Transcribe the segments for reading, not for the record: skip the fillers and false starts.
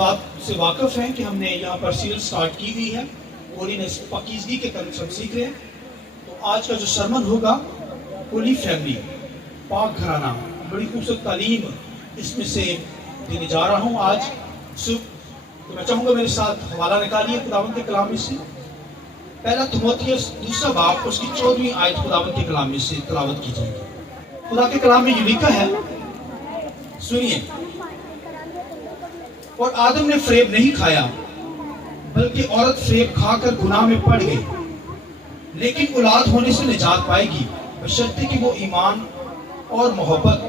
बात से वाकिफ हैं कि हमने यहाँ पर सीरीज स्टार्ट की हुई है होलीनेस पाकीज़गी के तरफ से हम सीख रहे हैं। तो आज का जो सरमन होगा होली फैमिली, पाक घराना, बड़ी खूबसूरत तालीम इसमें से देने जा रहा हूँ आज सुबह। तो मैं चाहूँगा मेरे साथ हवाला निकालिए खुदावंद के कलाम में से, पहला तीमुथियुस दूसरा बाब उसकी 14वीं आयत खुदावंद के कलाम में से तिलावत की जाएगी। खुदा के कलाम में ये लिखा है, सुनिए। और आदम ने फरेब नहीं खाया, बल्कि औरत फरेब खाकर गुनाह में पड़ गई, लेकिन औलाद होने से निजात पाएगी बशर्ते कि वो ईमान और मोहब्बत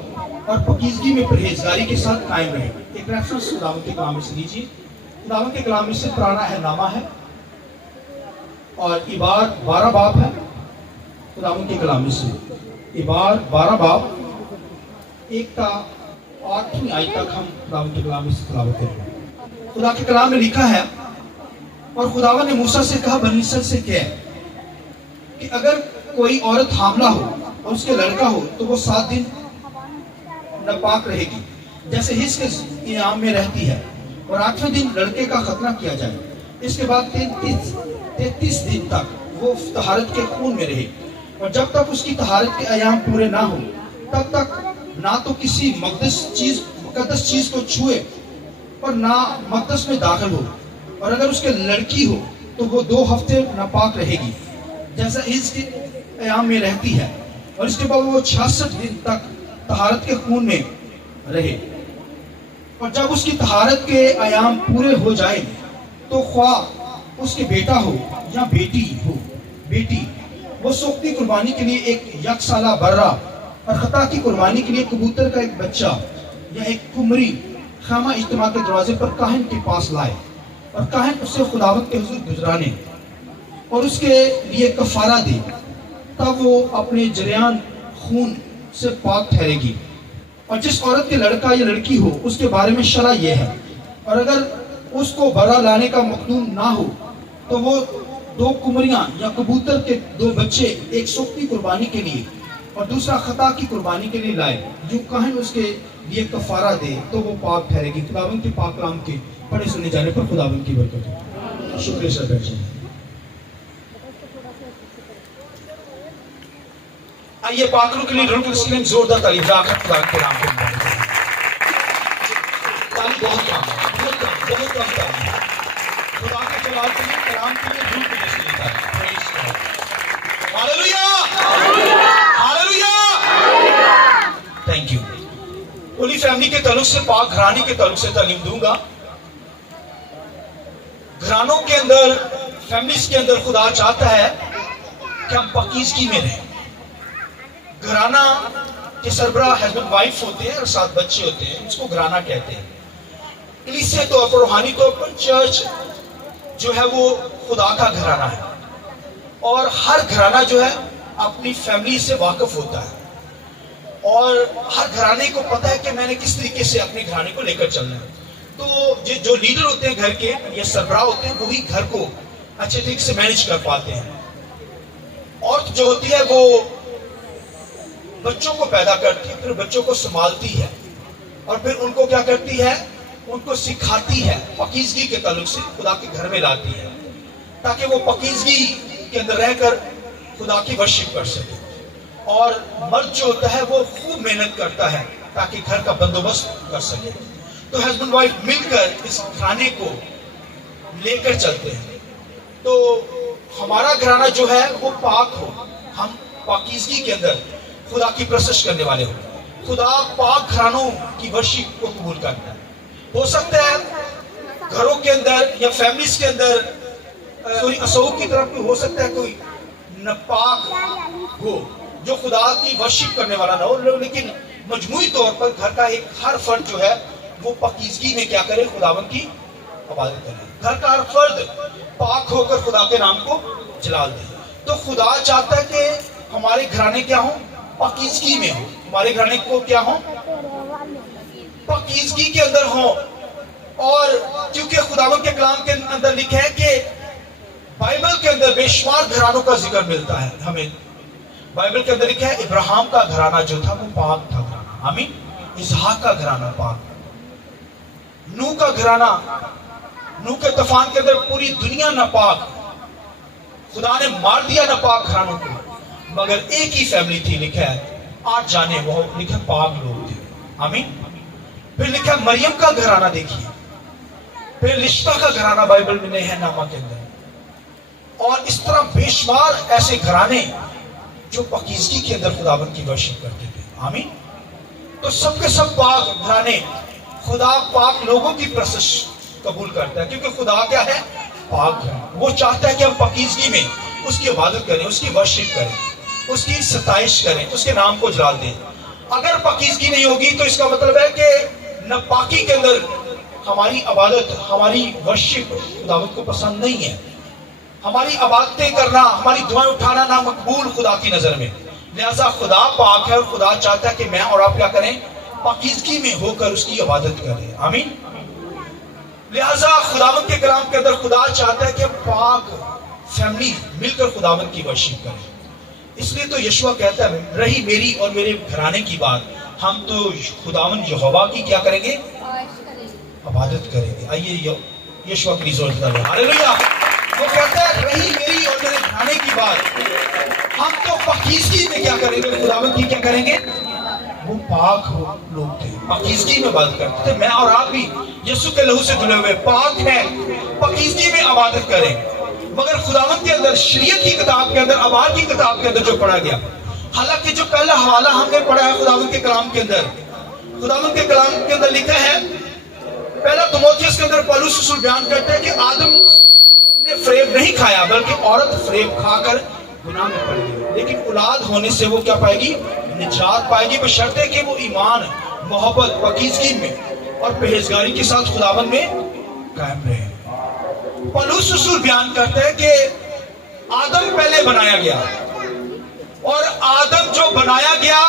और पाकीज़गी में परहेजगारी के साथ कायम रहे। एक रेफरेंस खुदावंद के कलाम में से लीजिए। खुदावंद के कलाम में से पुराना है नामा है और इबार 12 बाब है। खुदावंद के कलाम में से इबार 12 बाब 1 ता 8वीं आयत तक हम खुदावंद के कलाम में से तिलावत करेंगे। खुदा के कलाम में लिखा है, और खुदावंद ने मूसा से कहा, बनी इसराइल से कह कि अगर कोई औरत हामला हो और उसके लड़का हो तो वो 7 दिन नापाक रहेगी, जैसे हिज के इयाम में रहती है, और 8वें दिन लड़के का खतना किया जाए। इसके बाद 33 दिन तक वो तहारत के खून में रहे, और जब तक उसकी तहारत के अयाम पूरे ना हो तब तक ना तो किसी मुकद्दस चीज को छुए और ना मक़दस में दाखिल हो। और अगर उसके लड़की हो तो वो 2 हफ्ते नापाक रहेगी, जैसा इसके अयाम में रहती है, और इसके बाद वो 66 दिन तक तहारत के खून में रहे। और जब उसकी तहारत के अयाम पूरे हो जाए तो ख्वाह उसके बेटा हो या बेटी, वो सोख्ती कुर्बानी के लिए एक यकसाला बर्रा और खता की कुर्बानी के लिए कबूतर का एक बच्चा या एक कुमरी खामा इज्तिमा के दरवाजे पर काहिन के पास लाए, और काहिन उसे खुदावंद के हुजूर गुजराने और उसके लिए कफारा दे, तब वो अपने जरियान खून से पाक ठहरेगी। और जिस औरत के लड़का या लड़की हो उसके बारे में शरअ यह है, और अगर उसको बरा लाने का मकदूम ना हो तो वो 2 कुमरियां या कबूतर के 2 बच्चे, एक सोख्ती कुर्बानी के लिए और दूसरा खता की कुर्बानी के लिए लाए, जो काहिन उसके लिए कफारा दे, तो वो पाक ठहरेगी। खुदावंद के पाक कलाम के पढ़े सुने जाने पर खुदावंद की बरकत हो। शुक्रिया सर। आइए पाकरों के लिए जोरदार ताली जाकर खुदा के नाम पे ताली बहुत कम ताली। खुदा के जलाल के लिए, कलाम के लिए रूह के लिए ताली। Hallelujah, hallelujah, thank you. Holi family के ताल्लुक से, पाक घराने के ताल्लुक से तालीम दूंगा। घरानों के अंदर, फैमिलीज के अंदर खुदा चाहता है कि हम पाकीज़गी में रहें। घराना के सरबराह हस्बैंड वाइफ होते हैं और 7 बच्चे होते हैं, इसको घराना कहते हैं। कलीसिया तौर पर, रूहानी तौर पर चर्च जो है वो खुदा का घराना है, और हर घराना जो है अपनी फैमिली से वाकिफ होता है, और हर घराने को पता है कि मैंने किस तरीके से अपने घराने को लेकर चलना है। तो जो लीडर होते हैं घर के या सरबराह होते हैं, वही घर को अच्छे तरीके से मैनेज कर पाते हैं। औरत जो होती है वो बच्चों को पैदा करती है, फिर बच्चों को संभालती है, और फिर उनको क्या करती है, उनको सिखाती है, पाकीज़गी के ताल्लुक से खुदा के घर में लाती है, ताकि वो पाकीज़गी के अंदर रहकर खुदा की वर्शिप कर सके। और मर्द जो होता है वो खूब मेहनत करता है ताकि घर का बंदोबस्त कर सके। तो हस्बैंड वाइफ मिलकर इस घराने को लेकर चलते हैं। तो हमारा घराना जो है वो पाक हो, हम पाकीज़गी के अंदर खुदा की प्रशंसा करने वाले हो। खुदा पाक घरानों की वर्शिप को कबूल करता है। हो सकता है घरों के अंदर या फैमिलीज के अंदर असौक की तरफ हो सकता है कोई नापाक हो जो खुदा की वर्शिप करने वाला ना हो, लेकिन मजमूई तौर पर घर का एक हर फर्द जो है वो पाकीज़गी में क्या करे, खुदावंद की इबादत करे। घर का हर फर्द पाक होकर खुदा के नाम को जलाल दे। तो खुदा चाहता है कि हमारे घराने क्या हो, पाकीज़गी में हो, हमारे घराने को क्या हो, पाकीज़गी के अंदर हो। और क्योंकि खुदावंद के कलाम के अंदर लिखा है कि बाइबल के अंदर बेशुमार घरानों का जिक्र मिलता है हमें। बाइबल के अंदर लिखा है इब्राहिम का घराना जो था वो पाक था घराना, आमीन। इसहाक का घराना पाक, नूह का घराना, नूह के तूफान के अंदर पूरी दुनिया नापाक, खुदा ने मार दिया नापाक घरानों को, मगर एक ही फैमिली थी, लिखा है 8 जाने, वो लिखा पाक लोग थे। आमीन। फिर लिखा मरियम का घराना देखिए, फिर रिश्ता का घराना बाइबल में है नामा के अंदर, और इस तरह बेशुमार ऐसे घराने जो पाकीज़गी के अंदर खुदावन की वर्शिप करते थे। आमीन। तो सबके सब पाक घराने खुदा पाक लोगों की प्रशंस कबूल करता है, क्योंकि खुदा क्या है? पाक है। वो चाहता है कि हम पाकीज़गी में उसकी इबादत करें, उसकी वर्शिप करें, उसकी सताइश करें, उसके नाम को जलाल दें। अगर पाकीज़गी नहीं होगी तो इसका मतलब है कि नापाकी के अंदर हमारी इबादत, हमारी वर्शिप खुदावत को पसंद नहीं है। हमारी इबादतें करना, हमारी दुआएं उठाना ना मकबूल खुदा की नजर में। लिहाजा खुदा पाक है और खुदा चाहता है कि मैं और आप क्या करें? पाकीज़गी में होकर उसकी इबादत करें। आमीन। लिहाजा खुदावत के कलाम के अंदर खुदा चाहता है कि पाक फैमिली मिलकर खुदावत की वर्शिप करें। इसलिए तो यशुआ कहता है, रही मेरी और मेरे घराने की बात, हम तो खुदावन यहोवा की क्या करेंगे? इबादत करेंगे। आइए यशुआ की जोर से हालेलुया। वो कहता है, रही मेरी और मेरे घराने की बात, हम तो पाकीज़गी में क्या करेंगे? खुदावन की क्या करेंगे? वो पाक लोग थे, पाकीज़गी में बात करते थे। मैं और आप भी यीशु के लहू से धुले हुए पाक हैं, पाकीज़गी में इबादत करें। मगर खुदावंद के अंदर शरीयत की किताब के अंदर, अबार की किताब के अंदर जो पढ़ा गया, हालांकि जो पहला हवाला हमने पढ़ा है खुदावंद के कलाम के अंदर, खुदावंद के कलाम के अंदर लिखा है, पहला तीमुथियुस के अंदर पौलुस रसूल बयान करते हैं कि आदम ने फरेब नहीं खाया, बल्कि औरत फरेब खाकर गुनाह में पड़ गई, लेकिन औलाद होने से वो क्या पाएगी? निजात पाएगी, बशर्ते कि वो ईमान, मोहब्बत, पाकीज़गी में और परहेजगारी के साथ खुदावन में कायम रहे। पौलुस रसूल बयान करते हैं कि आदम पहले बनाया गया, और आदम जो बनाया गया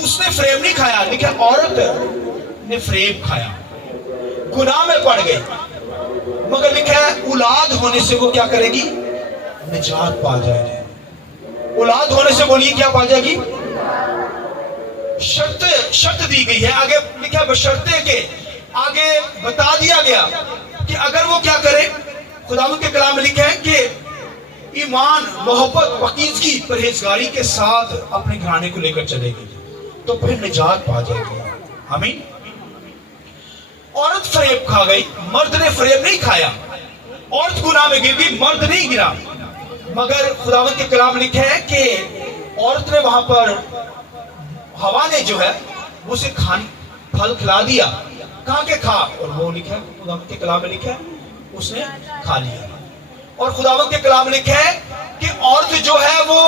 उसने फरेब नहीं खाया, लिखा औरत ने फरेब खाया, गुनाह में पड़ गई। मगर लिखा है औलाद होने से वो क्या करेगी? निजात पा जाएगी। औलाद होने से बोलिए क्या पा जाएगी? शर्त दी गई है, आगे लिखा है बशर्ते के, आगे बता दिया गया कि अगर वो क्या करे, खुदावंद के कलाम में लिखा है कि ईमान, मोहब्बत, पाकीज़गी, परहेजगारी के साथ अपने घराने को लेकर चलेगी तो फिर निजात पा जाएगी। आमीन। औरत फरेब खा गई, मर्द ने फरेब नहीं खाया। औरत गुनाह में गिर गई, मर्द नहीं गिरा। मगर खुदावंद के कलाम में लिखा है कि औरत ने वहां पर, हवा ने जो है वो उसे फल खिला दिया। कहां के खा? और वो लिखा है खुदावंद के कलाम में लिखा है उसने खा लिया। और खुदावंद के कलाम में लिखा है कि औरत जो है वो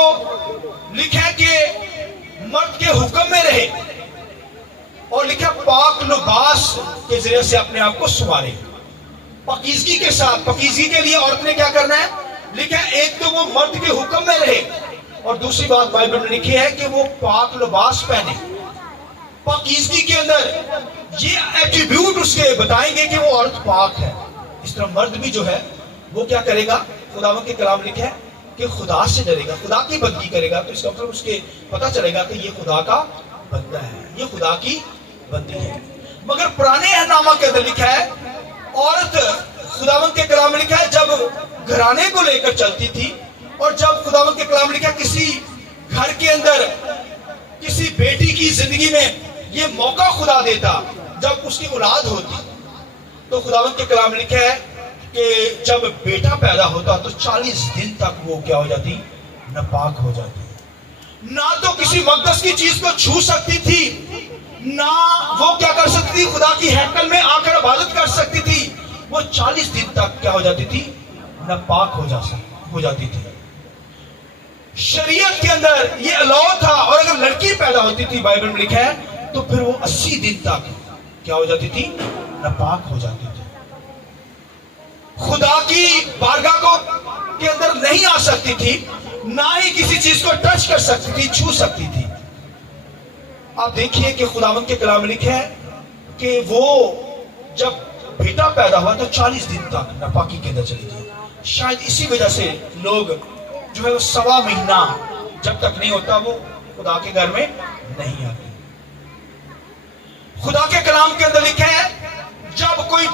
लिखा है कि मर्द के हुक्म में रहे, और लिखा पाक लिबास के जरिए से अपने आप को संवारे, पाकीज़गी के साथ। पाकीज़गी के लिए औरत ने क्या करना है? लिखा है एक तो वो मर्द के हुक्म में रहे, और दूसरी बात बाइबल में लिखी है कि वो पाक लिबास पहने। पाकीज़गी के अंदर ये एट्रीब्यूट उसके बताएंगे कि वो औरत पाक है। इस तरह मर्द भी जो है वो क्या करेगा? खुदावंद के कलाम लिखा है कि खुदा से डरेगा, खुदा की बंदगी करेगा, तो इसका मतलब उसके पता चलेगा कि ये खुदा का बंदा है, ये खुदा की बंदी है। मगर पुराने नामा के अंदर लिखा है औरत, खुदावंद के कलाम में लिखा है जब घराने को लेकर चलती थी, और जब खुदावंद के कलाम में लिखा किसी घर के अंदर किसी बेटी की जिंदगी में ये मौका खुदा देता जब उसकी औलाद होती, तो खुदावंद के कलाम में लिखा है कि जब बेटा पैदा होता तो 40 दिन तक वो क्या हो जाती? नापाक हो जाती। ना तो किसी मुक़द्दस की चीज को छू सकती थी, ना वो क्या कर सकती थी? खुदा की हैकल में आकर इबादत कर सकती थी। वो 40 दिन तक क्या हो जाती थी? नापाक हो जाती थी। शरीयत के अंदर ये अलाउ था, और अगर लड़की पैदा होती थी, बाइबल में लिखा है, तो फिर वो 80 दिन तक क्या हो जाती थी? नापाक हो जाती थी। खुदा की बारगाह को के अंदर नहीं आ सकती थी, ना ही किसी चीज को टच कर सकती थी, छू सकती थी। आप देखिए कि खुदावंद के कलाम में लिखा है कि वो जब बेटा पैदा हुआ तो 40 दिन तक नापाकी के अंदर चली गई। शायद इसी वजह से लोग जो है वो 1.25 महीना जब तक नहीं होता वो खुदा के घर में नहीं आते। खुदा के कलाम के अंदर लिखा है जब कोई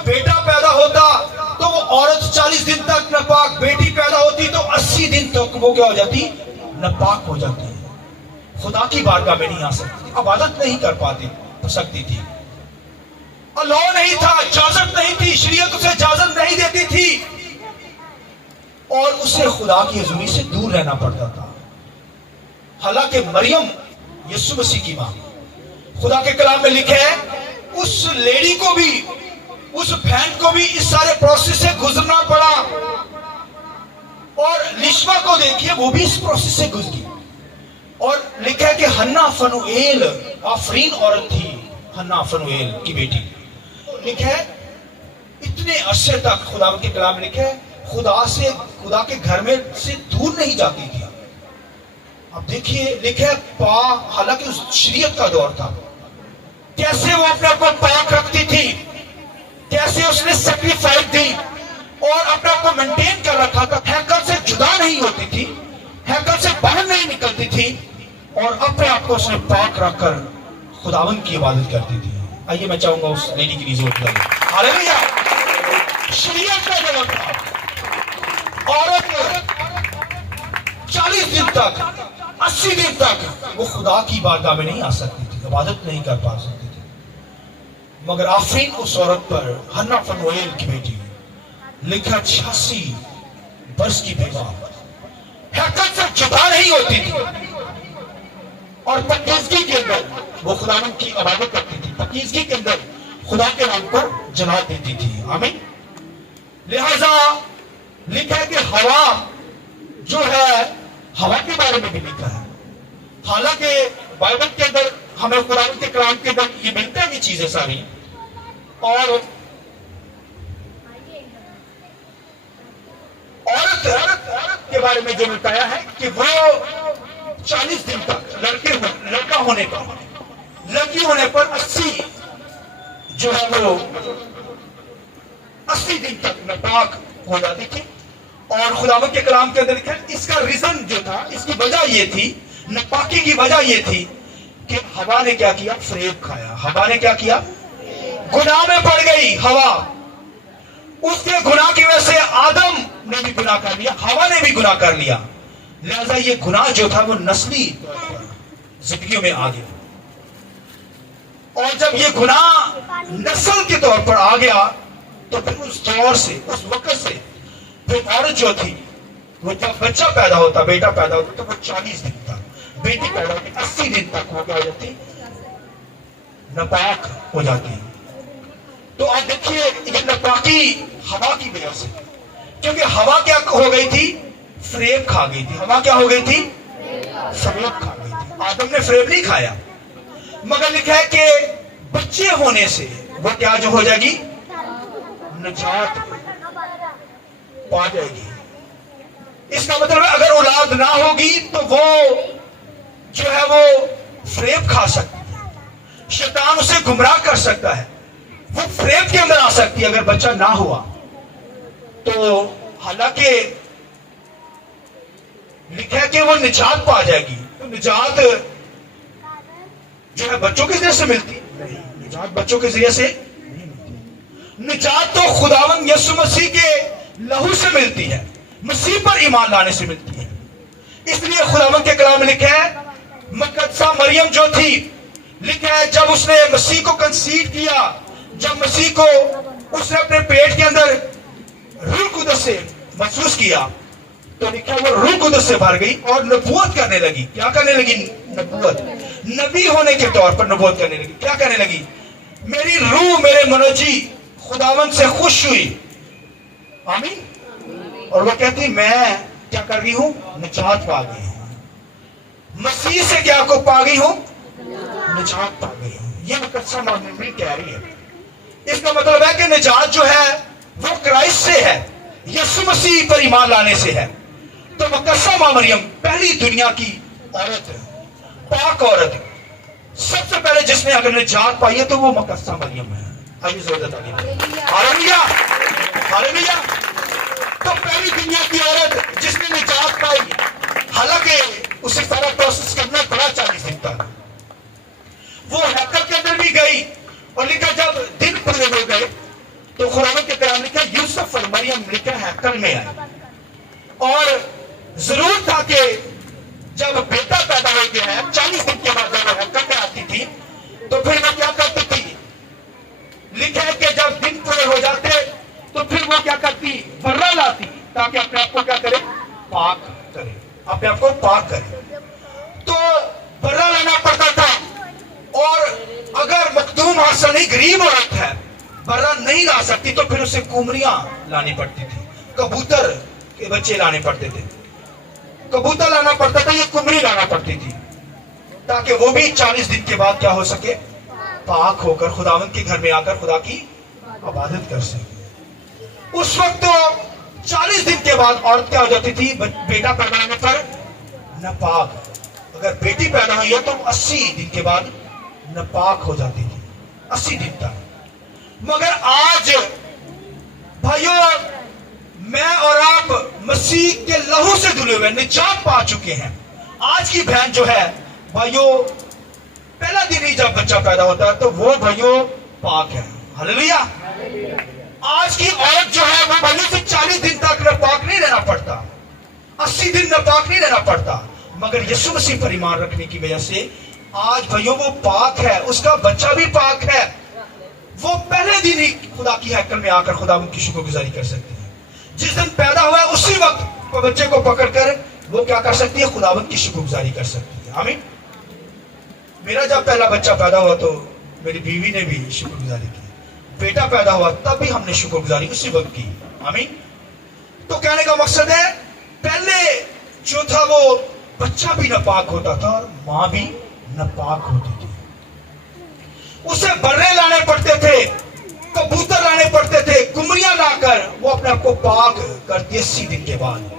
40 दिन तक नापाक बेटी पैदा होती तो 80 दिन तक वो क्या हो जाती, नापाक हो जाती है, खुदा की बारगाह में नहीं आ सकती, इबादत नहीं कर पाती सकती थी, अल्लाह नहीं था, इजाजत नहीं थी, शरीयत उसे इजाजत नहीं देती थी और उसे खुदा की हजूरी से दूर रहना पड़ता था। हालांकि मरियम यीशु मसीह की मां, खुदा के कलाम में लिखे है उस लेडी को भी, उस बहन को भी इस सारे प्रोसेस से गुजरना पड़ा और लिशवा को देखिए वो भी इस प्रोसेस से गुजरी। और लिखा है कि हन्ना फनुएल आफरीन औरत थी, हन्ना फनुएल की बेटी। लिखा है इतने अरसे तक खुदा के कलाम में लिखा है खुदा के घर में से दूर नहीं जाती थी। अब देखिए लिखा है हालांकि उस शरीयत का दौर था, कैसे वो अपने आप को पाक रखती थी, कैसे उसने सेक्रीफाइस दी और अपने आप को मेंटेन कर रखा था, हैकल से जुदा नहीं होती थी, हैकल से बाहर नहीं निकलती थी और अपने आप को उसने पाक रखकर खुदावन की इबादत करती थी। आइए मैं चाहूंगा उस लेडी की रिजोर्ट करें। हालेलुया। शरीयत का दौर था, औरत 40 दिन तक 80 दिन तक वो खुदा की बारगाह में नहीं आ सकती थी, इबादत नहीं कर पा सकती थी, मगर आफरीन उस औरत पर, हन्ना फनुएल की बेटी, लिखा 86 वर्ष की बेवा, हैकल से जुदा नहीं होती थी और पकीजगी के अंदर वो खुदावन की इबादत करती थी, पकीजगी के अंदर खुदा के नाम को जला देती थी। आमीन। लिहाजा लिखा है कि हवा जो है, हवा के बारे में भी लिखा है, हालांकि बाइबल के अंदर हमें कुरान के कलाम के अंदर ये मिलता है ये चीजें सारी, और औरत के बारे में जो बताया है कि वो 40 दिन तक लड़का होने पर, लड़की होने पर 80 जो है वो 80 दिन तक नापाक हो जाती थी। और खुदावंद के कलाम के अंदर लिखा है इसका रीजन जो था, इसकी वजह ये थी, नापाकी की वजह ये थी कि हवा ने क्या किया, फरेब खाया। हवा ने क्या किया, गुनाह में पड़ गई हवा, उसके गुनाह की वजह से आदम ने भी गुनाह कर लिया, हवा ने भी गुनाह कर लिया। लिहाजा ये गुनाह जो था वो नस्ली जिंदगी में आ गया, और जब ये गुनाह नस्ल के तौर पर आ गया तो फिर उस दौर से, उस वक्त से फिर औरत जो थी वो जब बच्चा पैदा होता, बेटा पैदा होता, तो वो 40 दिन तक, बेटी पैदा होती 80 दिन तक वो क्या हो जाती, नापाक हो जाती। तो अब देखिए ये नापाकी हवा की वजह से, क्योंकि हवा क्या हो गई थी, फरेब खा गई थी। हवा क्या हो गई थी, फरेब खा गई थी। आदम ने फरेब नहीं खाया, मगर लिखा है कि बच्चे होने से वो क्या जो हो जाएगी, निजात पा जाएगी। इसका मतलब है अगर औलाद ना होगी तो वो जो है वो फरेब खा सकती है, शैतान उसे गुमराह कर सकता है, वो फरेब के अंदर आ सकती है अगर बच्चा ना हुआ तो। हालांकि लिखा है कि वो निजात पा जाएगी। तो निजात जो है बच्चों के जरिए से मिलती नहीं, निजात बच्चों के जरिए से नहीं मिलती। निजात तो खुदावंद यीशु मसीह के लहू से मिलती है, मसीह पर ईमान लाने से मिलती है। इसलिए खुदावंद के कलाम में लिखा है मुकद्दसा मरियम जो थी, लिखा है जब उसने मसीह को कंसीव किया, जब मसीह को उसने अपने पेट के अंदर रूह कुदस से महसूस किया, तो लिखा वो रूह कुदस से भर गई और नबूवत करने लगी। क्या करने लगी, नबूवत, नबी होने के तौर पर नबूवत करने लगी। क्या करने लगी, मेरी रूह मेरे मनोजी खुदावंद से खुश हुई। आमीन। और वो कहती मैं क्या कर रही हूं, निजात पा गई हूं, मसीह से क्या को पा गई हूं, निजात पा गई हूं। ये मुकद्दसा मरियम कह रही है। इसका मतलब है कि निजात जो है वो क्राइस्ट से है, यीशु मसीह पर ईमान लाने से है। तो मुकद्दसा मरियम पहली दुनिया की औरत है, पाक औरत, सबसे पहले जिसने अगर निजात पाई है तो वो मुकद्दसा मरियम है। आइए जोरदार तालियां। Hallelujah, hallelujah. तो पहली दुनिया की औरत जिसने निजात पाई, हालांकि उसे सारा प्रोसेस करना पड़ा 40 दिन तक। वो हैकल के अंदर भी गई और लिखा जब दिन पूरे हो गए तो खुदावंद के कलाम लिखा यूसुफ और मरियम लिखा है हैकल में आई, और जरूर था कि जब बेटा पैदा हो गया है 40 दिन के बाद जब वो हैकल में आती थी तो फिर वो क्या करती थी, लिखा है कि जब दिन पूरे हो जाते तो फिर वो क्या करती, बर्रा लाती ताकि अपने आप को क्या करे, पाक करे, अपने आप को पाक करे। तो बर्रा लाना पड़ता था, और अगर मखदूम हासिल नहीं, गरीब औरत है, बर्रा नहीं ला सकती तो फिर उसे कुमरियां लानी पड़ती थी, कबूतर के बच्चे लाने पड़ते थे, कबूतर लाना पड़ता था, ये कुमरी लाना पड़ती थी, ताकि वो भी 40 दिन के बाद क्या हो सके, पाक होकर खुदावंद के घर में आकर खुदा की इबादत कर सके। उस वक्त तो 40 दिन के बाद औरत क्या हो जाती थी, बेटा पैदा होने पर नापाक, अगर बेटी पैदा हुई है तो 80 दिन के बाद नापाक हो जाती थी, 80 दिन तक। मगर आज भाइयों, मैं और आप मसीह के लहू से धुले हुए निजात पा चुके हैं। आज की बहन जो है भाइयों, पहला दिन ही जब बच्चा पैदा होता है तो वो भाइयों पाक है। हालेलुया। आज की औरत जो है वो भाइयों से 40 दिन तक नापाक नहीं रहना पड़ता, 80 दिन नापाक नहीं रहना पड़ता, मगर यीशु मसीह पर ईमान रखने की वजह से आज भाइयों वो पाक है, उसका बच्चा भी पाक है। वो पहले दिन ही खुदा की हैकल में आकर खुदा उनकी शुक्रगुजारी कर सकती है। जिस दिन पैदा हुआ है उसी वक्त बच्चे को पकड़कर वो क्या कर सकती है, खुदावंद की शुक्रगुजारी कर सकती है। आमीन। मेरा जब पहला बच्चा पैदा हुआ तो मेरी बीवी ने भी शुक्रगुजारी की, बेटा पैदा हुआ तब भी हमने शुक्रगुजारी उसी वक्त की। आमीन। तो कहने का मकसद है, पहले जो था वो बच्चा भी नापाक होता था और मां भी नापाक होती थी, उसे बर्रे लाने पड़ते थे, कबूतर लाने पड़ते थे, कुमरियां लाकर वो अपने आप को पाक करती है 80 दिन के बाद।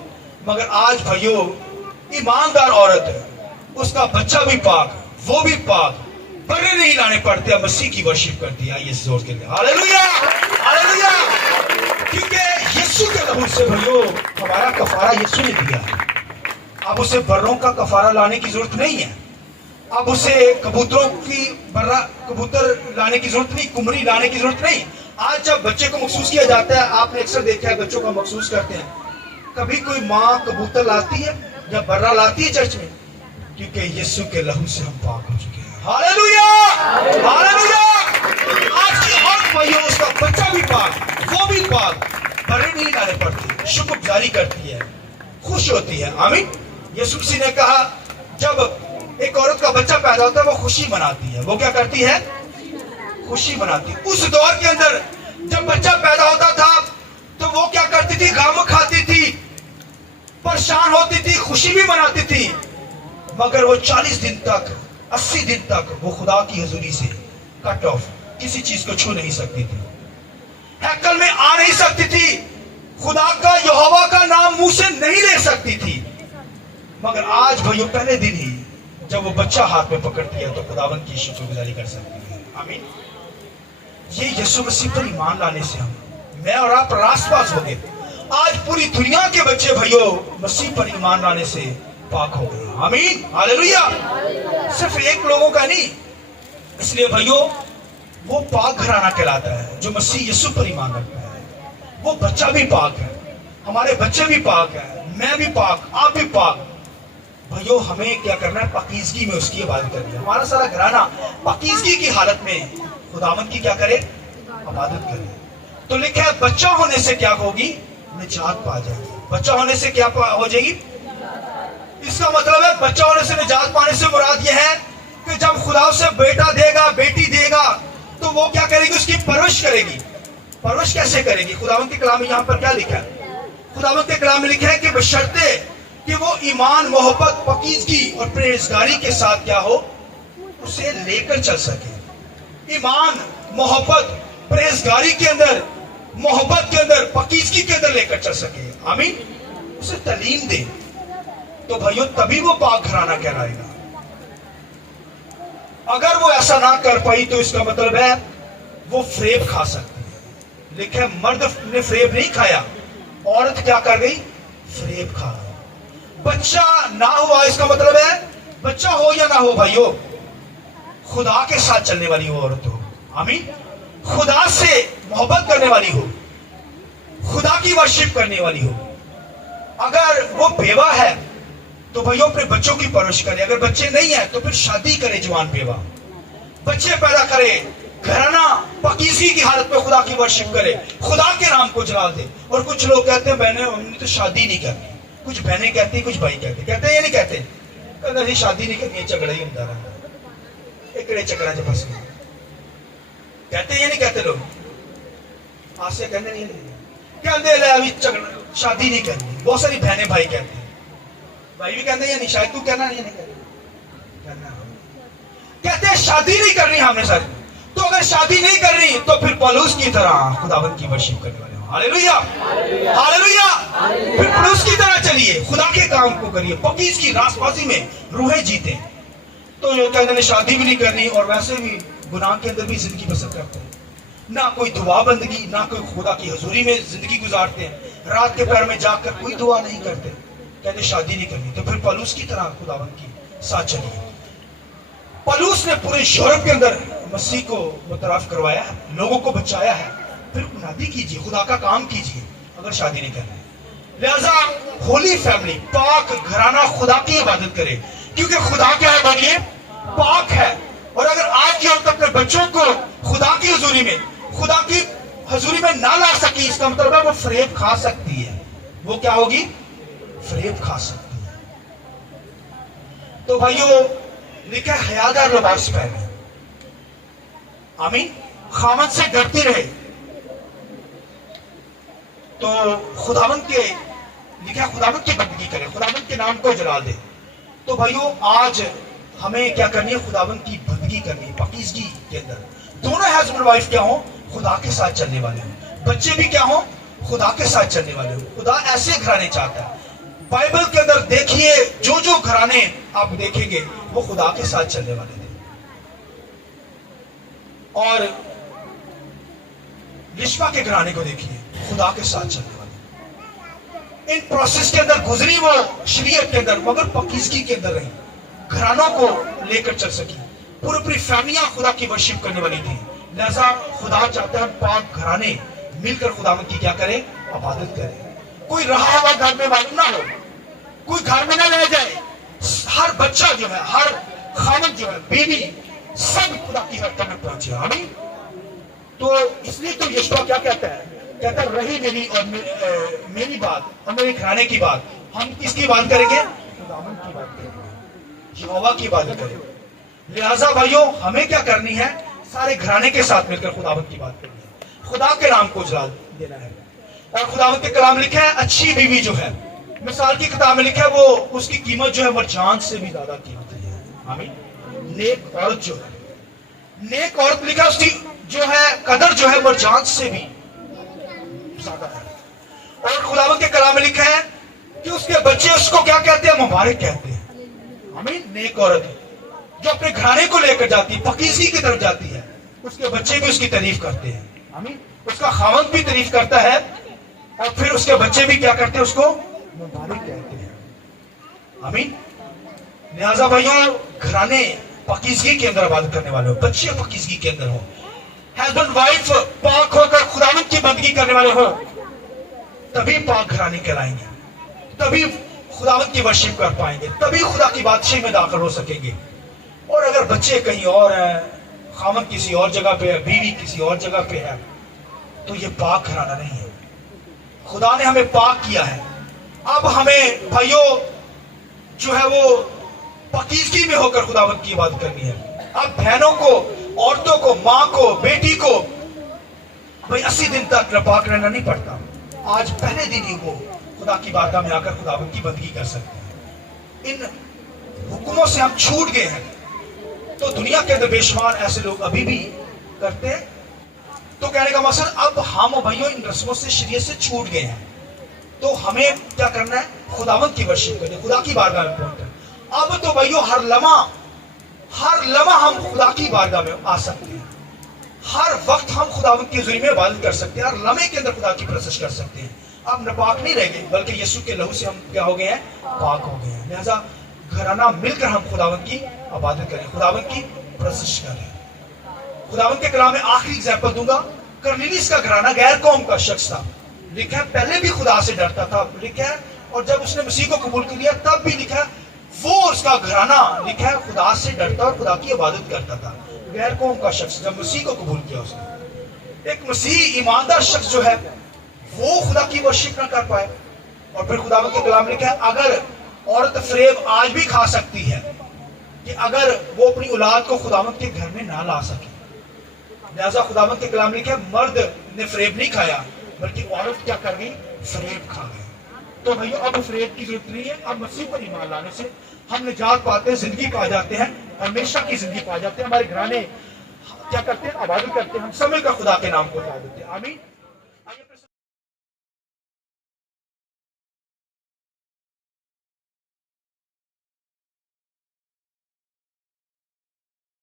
मगर आज भाइयों, ईमानदार औरत, उसका बच्चा भी पाक, वो भी पाक, बर्रे नहीं लाने पड़ते, मसीह की वर्शिप करती है। इस जोर के लिए हालेलुया, हालेलुया। क्योंकि यीशु के लहू से भाइयों हमारा कफारा यीशु ने दिया है। अब उसे बर्रों का कफारा लाने की जरूरत नहीं है, अब उसे कबूतरों की बर्रा कबूतर लाने की जरूरत नहीं, कुमरी लाने की जरूरत नहीं। आज जब बच्चे को महसूस किया जाता है, आपने अक्सर देखा है बच्चों को महसूस करते हैं, कभी कोई माँ कबूतर लाती है या बर्रा लाती है चर्च में, क्योंकि यीशु के लहू से हम पाक हो चुके हैं। Hallelujah, hallelujah. आज की औरत भाइयों, उसका बच्चा भी पाक, वो भी पाक, बर्रे नहीं लाने पड़ते, शुक्रगुजारी करती है, खुश होती है। आमीन। यीशु मसीह ने कहा, जब एक औरत का बच्चा पैदा होता है वो खुशी मनाती है, वो क्या करती है, खुशी मनाती है। उस दौर के अंदर जब बच्चा पैदा होता था तो वो क्या करती थी, गम खाती थी, परेशान होती थी, खुशी भी मनाती थी, मगर वो 40 दिन तक, 80 दिन तक वो खुदा की हजूरी से कट ऑफ, किसी चीज को छू नहीं सकती थी, हैकल में आ नहीं सकती थी, खुदा का यहोवा का नाम मुंह से नहीं ले सकती थी। मगर आज भाइयों, पहले दिन ही जब वो बच्चा हाथ में पकड़ती है तो खुदावंद की शुक्रगुजारी कर सकती है। आमीन। ये यीशु मसीह पर ईमान लाने से हम, मैं और आप रासपास हो गए। आज पूरी दुनिया के बच्चे भाइयों मसीह पर ईमान लाने से पाक हो गए। आमीन, हालेलुया। सिर्फ एक लोगों का नहीं, इसलिए भाइयों वो पाक घराना कहलाता है जो मसीह यीशु पर ईमान रखता है। वो बच्चा भी पाक है, हमारे बच्चे भी पाक है, मैं भी पाक, आप भी पाक। भाइयों हमें क्या करना है, पाकीज़गी में उसकी इबादत करनी है। हमारा सारा घराना पाकीज़गी की हालत में खुदावंद की क्या करे, इबादत करे। तो लिखा है बच्चा होने से क्या होगी, निजात पा जाएगी। बच्चा होने से क्या हो जाएगी, इसका मतलब है बच्चा होने से निजात पाने से मुराद यह है कि जब खुदा उसे बेटा देगा, बेटी देगा, तो वो क्या करेगी, उसकी परवरिश करेगी। परवरिश कैसे करेगी, खुदावंद के कलाम में यहाँ पर क्या लिखा है, खुदावंद के कलाम में लिखा है कि बशर्ते कि वो ईमान, मोहब्बत, पाकीज़गी और परहेजगारी के साथ क्या हो, उसे लेकर चल सके। ईमान, मोहब्बत, परहेजगारी के अंदर, मोहब्बत के अंदर, पाकीज़गी के अंदर लेकर चल सके। आमीन। उसे तालीम दे, तो भाइयों तभी वो पाक घराना कहलाएगा। अगर वो ऐसा ना कर पाई तो इसका मतलब है वो फ्रेब खा सकती है। लिखा है मर्द ने फ्रेब नहीं खाया, औरत क्या कर गई, फ्रेब खा गई। बच्चा ना हुआ, इसका मतलब है बच्चा हो या ना हो भाइयों, खुदा के साथ चलने वाली हो औरत हो। आमीन। खुदा से मोहब्बत करने वाली हो, खुदा की वर्शिप करने वाली हो। अगर वो बेवा है तो भाइयों अपने बच्चों की परवरिश करे, अगर बच्चे नहीं है तो फिर शादी करे, जवान बेवा बच्चे पैदा करे, घराना पाकीज़गी की हालत में खुदा की वर्शिप करे, खुदा के नाम को जलाल दे। और कुछ लोग कहते हैं बहनें हमने तो शादी नहीं करनी, कुछ बहनें कहती कुछ भाई कहते हैं ये नहीं कहते, कहते नहीं शादी नहीं करनी, झगड़ा ही होता रहता, एकड़े चक्कर च फंस गए, कहते ये नहीं कहते लोग, आसिया कहते नहीं कहते ले अभी झगड़ा शादी नहीं करनी। बहुत सारी बहनें भाई कहते हैं, भाई भी कहते हैं नहीं, शायद तू कहना नहीं कहना, कहते हैं शादी नहीं करनी हमने सारी। तो अगर शादी नहीं करनी तो फिर पौलुस की तरह खुदावंद की वर्शिप करने वाले हो। Hallelujah hallelujah. फिर पौलुस की तरह चलिए, खुदा के काम को करिए, पकीज की रासबाजी में रूहें जीते। तो ये कहते हैं शादी भी नहीं करनी और वैसे भी गुनाह के अंदर भी जिंदगी बसर करते हैं, ना कोई दुआ बंदगी, ना कोई खुदा की हजूरी में जिंदगी गुजारते हैं, रात के पैर में जाकर कोई दुआ नहीं करते, कहते शादी नहीं करनी। तो फिर पौलुस की तरह खुदावंद की साथ चलिए। पौलुस ने पूरे यूरोप के अंदर मसीह को मुतरफ करवाया है, लोगों को बचाया है। फिर मुनादी कीजिए, खुदा का काम कीजिए अगर शादी नहीं करना है। लिहाजा होली फैमिली, पाक घराना खुदा की इबादत करे, क्योंकि खुदा क्या है बोलिए, पाक है। और अगर आज की औरत अपने बच्चों को खुदा की हजूरी में, खुदा की हजूरी में ना ला सकी, इसका मतलब है वो फरेब खा सकती है। वो क्या होगी, फरेब खा सकती है। तो भाइयों लिखा है हयादार लिबास पहने, आमीन, खामन से डरती रहे। तो खुदावंद के लिखा खुदावंद की बंदगी करे, खुदावंद के नाम को जला दे। तो भाइयों आज हमें क्या करनी है, खुदावंद की बंदगी करनी है पाकीज़गी के अंदर। दोनों हस्बैंड वाइफ क्या हो, खुदा के साथ चलने वाले हो, बच्चे भी क्या हो, खुदा के साथ चलने वाले हो। खुदा ऐसे घराने चाहता है। बाइबल के अंदर देखिए जो जो घराने आप देखेंगे वो खुदा के साथ चलने वाले थे। और लिश्मा के घराने को देखिए, खुदा के साथ चलने वाले। इन प्रोसेस के अंदर गुजरी वो शरीयत के अंदर, मगर पाकीज़गी के अंदर रही, घरानों को लेकर चल सकी। पूरी पूरी फैमिलियां खुदा की वर्शिप करने वाली थी। लिहाजा खुदा चाहता है पाक घराने मिलकर खुदावंद की क्या करें, इबादत करें। कोई रहा हुआ घर में मालूम ना हो, कोई घर में ना रह जाए। हर बच्चा जो है, हर खामन जो है, बीवी, सब खुदा की हरकत में पहुंचे। आमीन। तो इसलिए तो यीशु क्या कहता है, कहता है रही मेरी और मेरी बात और मेरे घराने की बात, हम किसकी बात करेंगे, खुदावंद की बात करेंगे, यहोवा की बात करेंगे। लिहाजा भाइयों हमें क्या करनी है, सारे घराने के साथ मिलकर खुदावंद की बात करनी है, खुदा के नाम को जला देना है। और खुदावंद के कलाम लिखा है अच्छी बीवी जो है, मिसाल की किताब में लिखा है वो उसकी कीमत जो है मरजान से भी ज्यादा कीमती है। आमीन। नेक औरत जो है, नेक औरत लिखा उसकी जो है कदर जो है मरजान से भी ज्यादा है। और खुदावंद के कलाम में लिखा है कि उसके बच्चे उसको क्या कहते हैं, मुबारक कहते हैं। आमीन। नेक औरत जो अपने घराने को लेकर जाती है, पाकीज़गी की तरफ जाती है, उसके बच्चे भी उसकी तारीफ करते हैं। आमीन। उसका खामद भी तारीफ करता है और फिर उसके बच्चे भी क्या करते हैं, उसको मुबारक कहते हैं। आमीन। लिहाजा भाइयों घराने पाकीज़गी के अंदर इबादत करने वाले हो, बच्चे पाकीज़गी के अंदर हो, हस्बैंड वाइफ पाक होकर खुदावंद की बंदगी करने वाले हो, तभी पाक घराने कहलाएंगे, तभी खुदावंद की वर्शिप कर पाएंगे, तभी खुदा की बादशाही में दाखिल हो सकेंगे। और अगर बच्चे कहीं और हैं, खामद किसी और जगह पे है, बीवी किसी और जगह पे है, तो ये पाक घराना नहीं है। खुदा ने हमें पाक किया है। अब हमें भाइयों जो है वो पाकीज़गी में होकर खुदावंद की इबादत करनी है। अब बहनों को, औरतों को, माँ को, बेटी को भाई 80 दिन तक नापाक रहना नहीं पड़ता। आज पहले दिन ही वो खुदा की बारगाह में आकर खुदावंद की बंदगी कर सकते हैं। इन हुक्मों से हम छूट गए हैं। तो दुनिया के अंदर बेशुमार ऐसे लोग अभी भी करते हैं। तो कहने का मकसद अब हम भाइयों इन रस्मों से, शरीयत से छूट गए हैं। तो हमें क्या करना है, खुदावंद की वर्शिप करनी, खुदा की बारगाह में पहुंचना। अब तो भाइयों हर लम्हा हम खुदा की बारगाह में आ सकते हैं। हर वक्त हम खुदावंद के ज़रिए में इबादत कर सकते हैं, हर लम्हे के अंदर खुदा की परस्तिश कर सकते हैं। अब नापाक नहीं रह गए, बल्कि यीशु के लहू से हम क्या हो गए हैं, पाक हो गए हैं। लिहाजा घराना मिलकर हम खुदावंद की इबादत करें, खुदावंद की परस्तिश करें। खुदावंद के कलाम में आखिरी एग्जाम्पल दूंगा। करनीलिस का घराना गैर कौम का शख्स था, لکھا ہے پہلے بھی خدا سے ڈرتا تھا، لکھا ہے، اور جب اس نے مسیح کو قبول کر لیا تب بھی لکھا ہے وہ اس کا گھرانہ لکھا ہے خدا سے ڈرتا اور خدا کی عبادت کرتا تھا۔ غیر قوم کا شخص جب مسیح کو قبول کیا اس نے، ایک مسیح ایماندار شخص جو ہے وہ خدا کی ورشپ نہ کر پائے۔ اور پھر خدا کے کلام لکھا ہے اگر عورت فریب آج بھی کھا سکتی ہے کہ اگر وہ اپنی اولاد کو خداوند کے گھر میں نہ لا سکے، لہذا خداوند کے کلام لکھا ہے مرد نے فریب نہیں کھایا بلکہ عورت کیا کر گئی، فریب کھا گئی۔ تو بھائیو اب فریب کی ضرورت نہیں ہے، اب مسیح پر ایمان لانے سے ہم نجات پاتے ہیں، زندگی پا جاتے ہیں، ہمیشہ کی زندگی پا جاتے ہیں، ہمارے گھرانے کیا کرتے ہیں، آبادی کرتے ہیں، ہم سمے کا خدا کے نام کو اٹھا دیتے ہیں۔ آمین۔